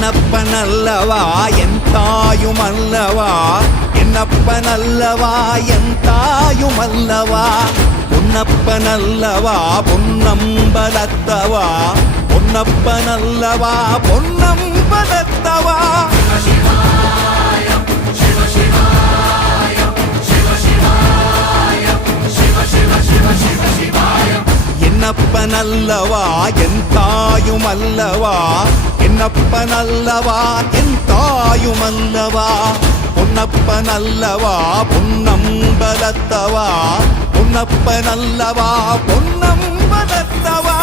என்னப்பனல்லவா என் தாயுமல்லவா என்னப்பனல்லவா என் தாயுமல்லவா பொன்னப்பனல்லவா பொன்னம்பலத்தவா பொன்னப்பனல்லவா பொன்னம்பலத்தவா என்னப்பனல்லவா என் தாயுமல்லவா என்னப்பனல்லவா என் தாயுமல்லவா பொன்னப்பனல்லவா பொன்னம்பலத்தவா பொன்னப்பனல்லவா பொன்னம்பலத்தவா